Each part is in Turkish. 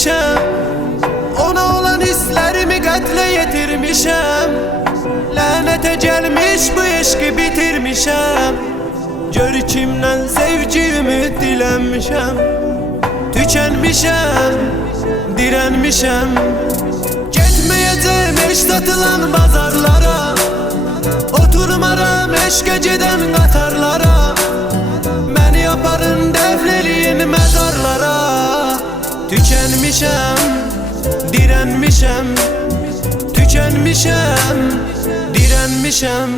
bitirmişem Ona olan hislerimi katle yetirmişem. Lanete gelmiş bu eşki bitirmişem. Gör kimden sevgimi dilenmişem. Tükenmişem, direnmişem. Gitmeyeceğim eş satılan pazarlara. Oturmaram eş geceden katarlara Tükenmişem, direnmişem Tükenmişem, direnmişem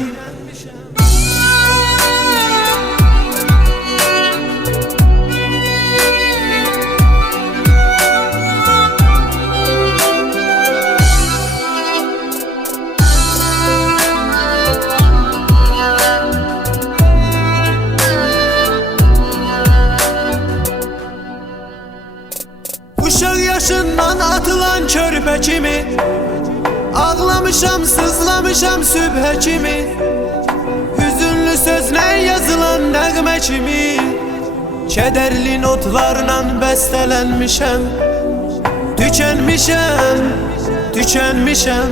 körpe kimi Ağlamışam sızlamışam sübhe kimi Hüzünlü sözle yazılan nəğmə kimi Kederli notlarla bəstələnmişəm Tükenmişəm, tükenmişəm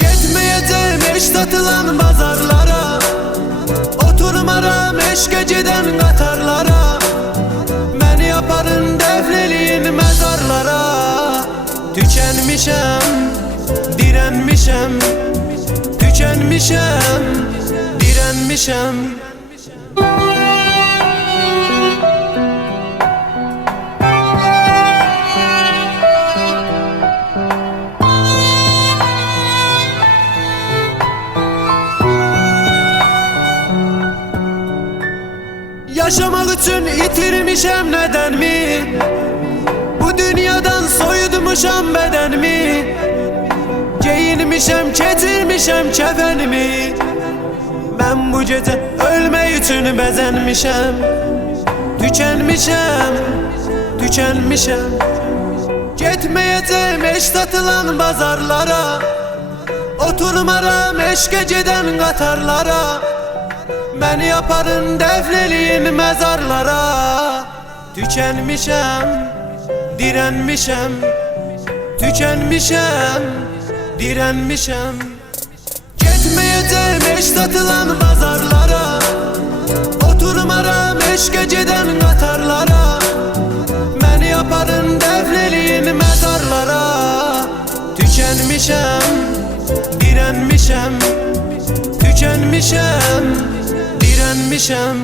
Getməyəcəm eş satılan bazarlara Oturmaram eş geceden Tükenmişem, direnmişem Tükenmişem, direnmişem Yaşamak için itirmişem neden mi? Bu dünyadan soyutmuşam bedenimi Giyinmişem, keçirmişem kefenimi. Ben bu gece ölmek için bezenmişem. Tükenmişem, tükenmişem. Gitmeyeceğim eş satılan pazarlara Oturmaram eş geceden katarlara. Beni yaparın defleliğin mezarlara. Tükenmişem, direnmişem. Tükenmişem, direnmişem Gitmeyeceğim eş satılan pazarlara Oturmaram eş geceden katarlara Beni yaparın defleliğin mezarlara. Tükenmişem, direnmişem Tükenmişem, direnmişem